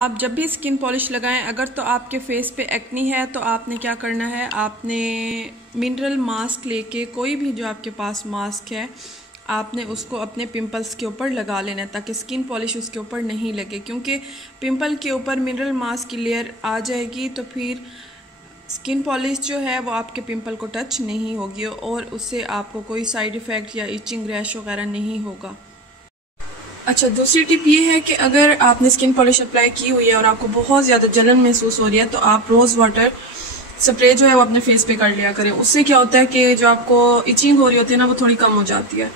आप जब भी स्किन पॉलिश लगाएं, अगर तो आपके फेस पे एक्नी है तो आपने क्या करना है, आपने मिनरल मास्क लेके, कोई भी जो आपके पास मास्क है, आपने उसको अपने पिंपल्स के ऊपर लगा लेना है ताकि स्किन पॉलिश उसके ऊपर नहीं लगे। क्योंकि पिंपल के ऊपर मिनरल मास्क की लेयर आ जाएगी तो फिर स्किन पॉलिश जो है वो आपके पिंपल को टच नहीं होगी और उससे आपको कोई साइड इफ़ेक्ट या इचिंग रैश वगैरह नहीं होगा। अच्छा, दूसरी टिप ये है कि अगर आपने स्किन पॉलिश अप्लाई की हुई है और आपको बहुत ज़्यादा जलन महसूस हो रही है तो आप रोज़ वाटर स्प्रे जो है वो अपने फेस पे कर लिया करें। उससे क्या होता है कि जो आपको इचिंग हो रही होती है ना, वो थोड़ी कम हो जाती है।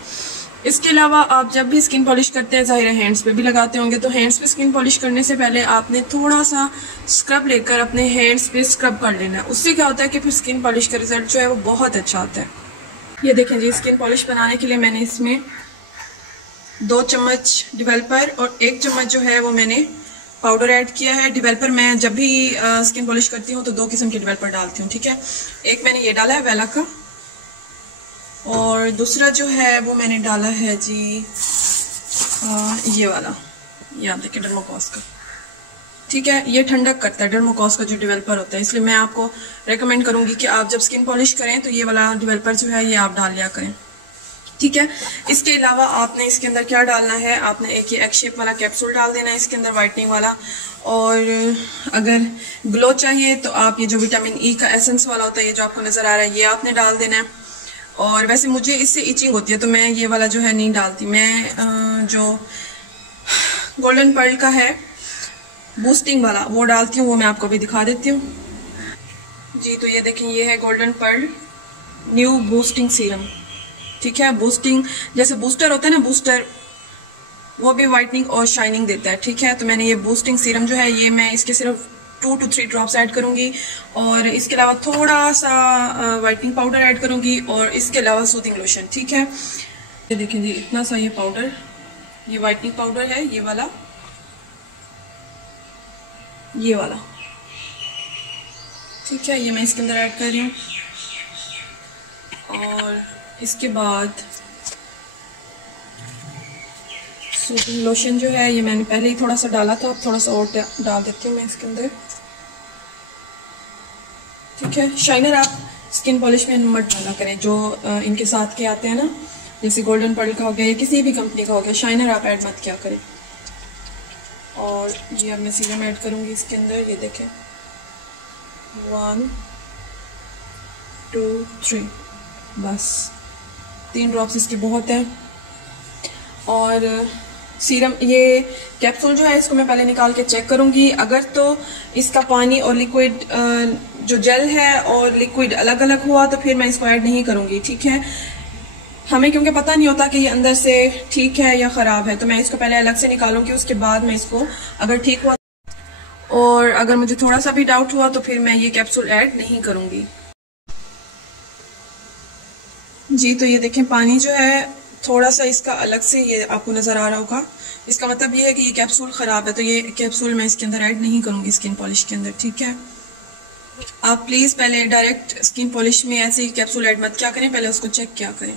इसके अलावा आप जब भी स्किन पॉलिश करते हैं, ज़ाहिर है हैंड्स पे भी लगाते होंगे, तो हैंड्स पे स्किन पॉलिश करने से पहले आपने थोड़ा सा स्क्रब लेकर अपने हैंड्स पे स्क्रब कर लेना है। उससे क्या होता है कि फिर स्किन पॉलिश का रिजल्ट जो है वो बहुत अच्छा आता है। ये देखें जी, स्किन पॉलिश बनाने के लिए मैंने इसमें 2 चम्मच डेवलपर और 1 चम्मच जो है वो मैंने पाउडर ऐड किया है। डेवलपर मैं जब भी स्किन पॉलिश करती हूँ तो 2 किस्म के डेवलपर डालती हूँ, ठीक है। एक मैंने ये डाला है वेला का, और दूसरा जो है वो मैंने डाला है जी ये वाला, ये आप देखिए डर्माकोस का, ठीक है। ये ठंडक करता है डर्माकोस का जो डेवलपर होता है, इसलिए मैं आपको रेकमेंड करूंगी कि आप जब स्किन पॉलिश करें तो ये वाला डेवलपर जो है ये आप डाल लिया करें, ठीक है। इसके अलावा आपने इसके अंदर क्या डालना है, आपने एक ये एग शेप वाला कैप्सूल डाल देना है इसके अंदर, वाइटनिंग वाला। और अगर ग्लो चाहिए तो आप ये जो विटामिन ई का एसेंस वाला होता है, ये जो आपको नजर आ रहा है, ये आपने डाल देना है। और वैसे मुझे इससे इचिंग होती है तो मैं ये वाला जो है नहीं डालती, मैं जो गोल्डन पर्ल का है बूस्टिंग वाला वो डालती हूँ, वो मैं आपको भी दिखा देती हूँ जी। तो ये देखें, ये है golden pearl new boosting serum, ठीक है। बूस्टिंग जैसे बूस्टर होता है ना, बूस्टर वो भी वाइटनिंग और शाइनिंग देता है, ठीक है। तो मैंने ये बूस्टिंग सीरम जो है ये मैं इसके सिर्फ 2 to 3 ड्रॉप्स ऐड करूंगी, और इसके अलावा थोड़ा सा वाइटनिंग पाउडर ऐड करूंगी, और इसके अलावा सूदिंग लोशन, ठीक है। ये देखिए जी, इतना सा ये पाउडर, ये वाइटनिंग पाउडर है, ये वाला, ये वाला, ठीक है। ये मैं इसके अंदर ऐड कर रही हूँ। और इसके बाद सूदिंग लोशन जो है ये मैंने पहले ही थोड़ा सा डाला था, अब थोड़ा सा और डाल देती हूँ मैं इसके अंदर, ठीक है। शाइनर आप स्किन पॉलिश में मत डाला करें, जो इनके साथ के आते हैं ना, जैसे गोल्डन पर्ल का हो गया या किसी भी कंपनी का हो गया, शाइनर आप ऐड मत किया करें। और ये अब मैं सीरम ऐड करूँगी इसके अंदर, ये देखें 1 2 3, बस 3 ड्रॉप्स इसके बहुत हैं। और सीरम, ये कैप्सूल जो है इसको मैं पहले निकाल के चेक करूंगी, अगर तो इसका पानी और लिक्विड जो जेल है और लिक्विड अलग अलग हुआ तो फिर मैं इसको ऐड नहीं करूंगी, ठीक है। हमें क्योंकि पता नहीं होता कि ये अंदर से ठीक है या ख़राब है, तो मैं इसको पहले अलग से निकालूंगी, उसके बाद मैं इसको अगर ठीक हुआ और अगर मुझे थोड़ा सा भी डाउट हुआ तो फिर मैं ये कैप्सूल ऐड नहीं करूंगी जी। तो ये देखें, पानी जो है थोड़ा सा इसका अलग से ये आपको नज़र आ रहा होगा, इसका मतलब ये है कि ये कैप्सूल ख़राब है, तो ये कैप्सूल मैं इसके अंदर ऐड नहीं करूँगी स्किन पॉलिश के अंदर, ठीक है। आप प्लीज़ पहले डायरेक्ट स्किन पॉलिश में ऐसे ही कैप्सूल ऐड मत क्या करें, पहले उसको चेक क्या करें,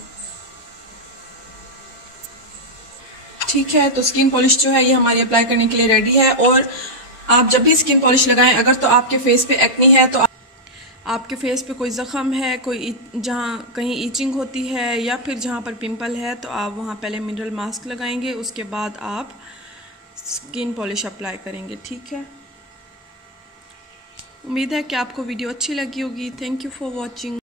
ठीक है। तो स्किन पॉलिश जो है ये हमारी अप्लाई करने के लिए रेडी है। और आप जब भी स्किन पॉलिश लगाएं, अगर तो आपके फेस पे एक्नी है, तो आपके फेस पे कोई ज़ख़म है, कोई जहाँ कहीं ईचिंग होती है या फिर जहाँ पर पिंपल है, तो आप वहाँ पहले मिनरल मास्क लगाएंगे, उसके बाद आप स्किन पॉलिश अप्लाई करेंगे, ठीक है। उम्मीद है कि आपको वीडियो अच्छी लगी होगी। Thank you for watching.